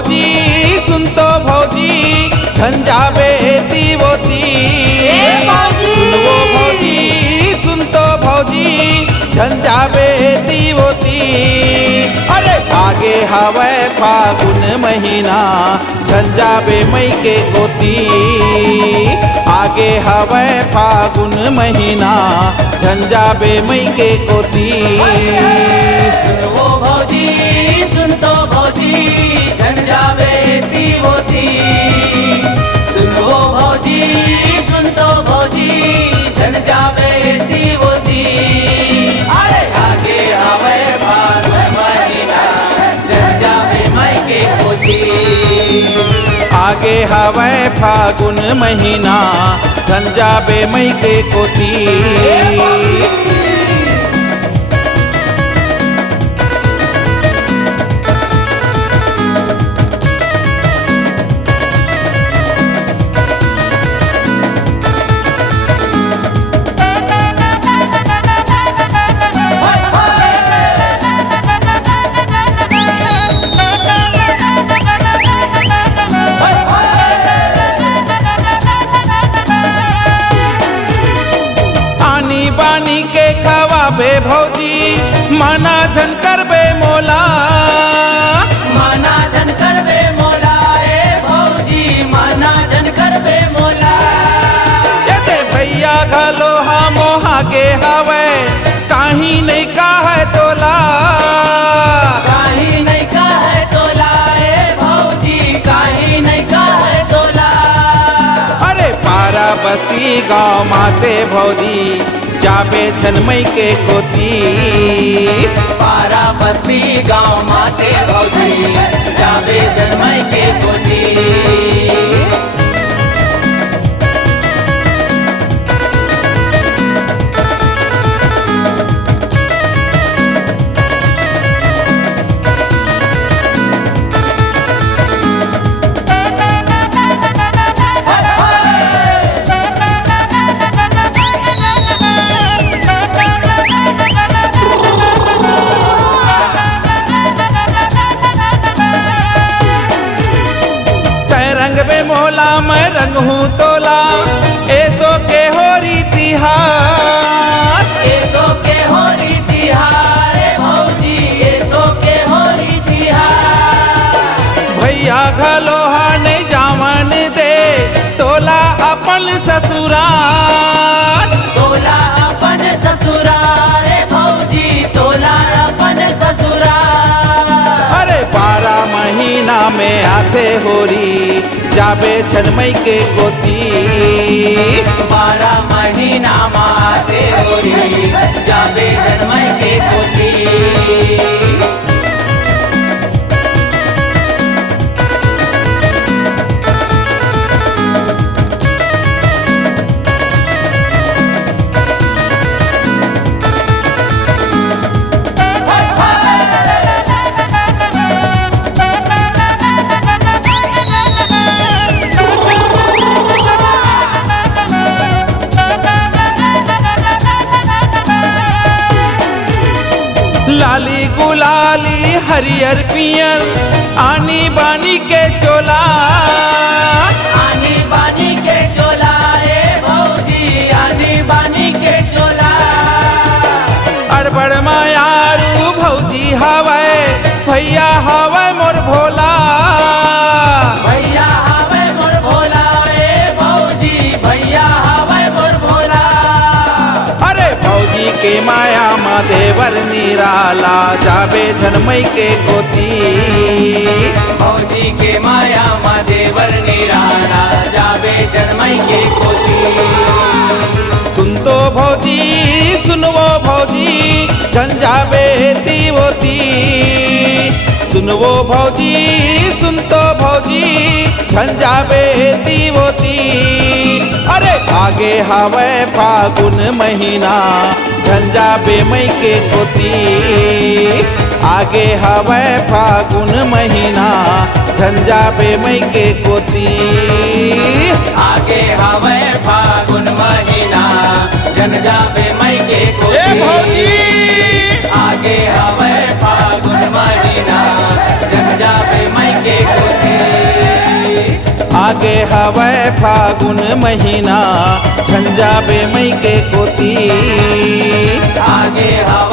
भौजी सुन तो भौजी झंझावे दीवोती। सुनवो भौजी सुन तो भौजी झंझावे दीवोती। अरे आगे हवे फागुन महीना झंझावे मई के गोती। आगे हवे फागुन महीना झंझावे मई के गोती। सुनवो भौजी सुन तो भौजी झंझावे दीवोती। सुनवो भौजी सुन तो भौजी झंझावे दीवोती। अरे आगे हवे फागुन महीना झंझावे मई के गोती। आगे हवे फागुन महीना झंझावे मई के गोती। बानी के खवाबे भौजी माना झन करबे मोला। माना झन करबे मोला ए भौजी माना झन करबे मोला। यदे भैया घलो हमो हागे हवे काही नहीं काहे तोला। काही नहीं काहे तोला ए भौजी काही नहीं काहे तोला। अरे पारा बस्ती गाँव माते भौजी जाबे झनमई के गोती। पारा बस्ती गाँव माते भौजी जाबे झनमई के गोती। मोला मैं रंग हूँ तोला ऐसो के होरी तिहार। ऐसो के होरी तिहार भौजी ऐसो के होरी तिहार। भैया घलोहा नहीं जावन दे तोला अपन ससुराल। तोला अपन ससुराल भौजी तोला अपन ससुराल। अरे 12 महीना में आते होरी जाबे झनमई के गोती। 12 महीना माते होरी जाबे झनमई के गोती। लाली गुलाली हरियर पियर आनी बानी के चोला। आनी बानी के चोला ए भौजी आनी बानी के चोला। अड़बड़ मायारू भौजी हवे भैया हवे मोर भोला। भैया हवे मोर भोला ए भौजी भैया हवे मोर भोला। अरे भौजी के माया मा देवर निराला जाबे झनमई के गोती। भौजी के माया मा देवर निराला जाबे झनमई के गोती। सुन तो भौजी सुनवो भौजी झंझावे दीवोती। सुनवो भौजी सुन तो भौजी झंझावे दीवोती। अरे आगे हवे फागुन महीना झंझावे मई के गोती। आगे हवे फागुन महीना झंझावे मई के गोती। आगे हवे फागुन महीना झंझावे मई के गोती। आगे हवे फागुन महीना झंझावे मई के गोती। आगे हवै फागुन महीना झंझाबे मई के कोती आगे हवा